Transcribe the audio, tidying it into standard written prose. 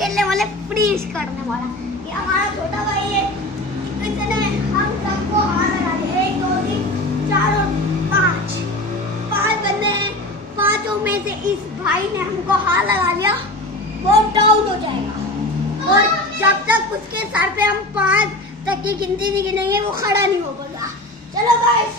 खेलने वाले, फ्रीज करने वाला। ये हमारा छोटा भाई है, इसने हम सबको हार लगा दिया। 1 2 3 4 और 5 बंदे हैं। 5 में से इस भाई ने हमको हार लगा दिया, वो आउट हो जाएगा। और जब तक उसके सर पे हम 5 तक की गिनती नहीं गिनेंगे वो खड़ा नहीं हो पाएगा। चलो गाइस,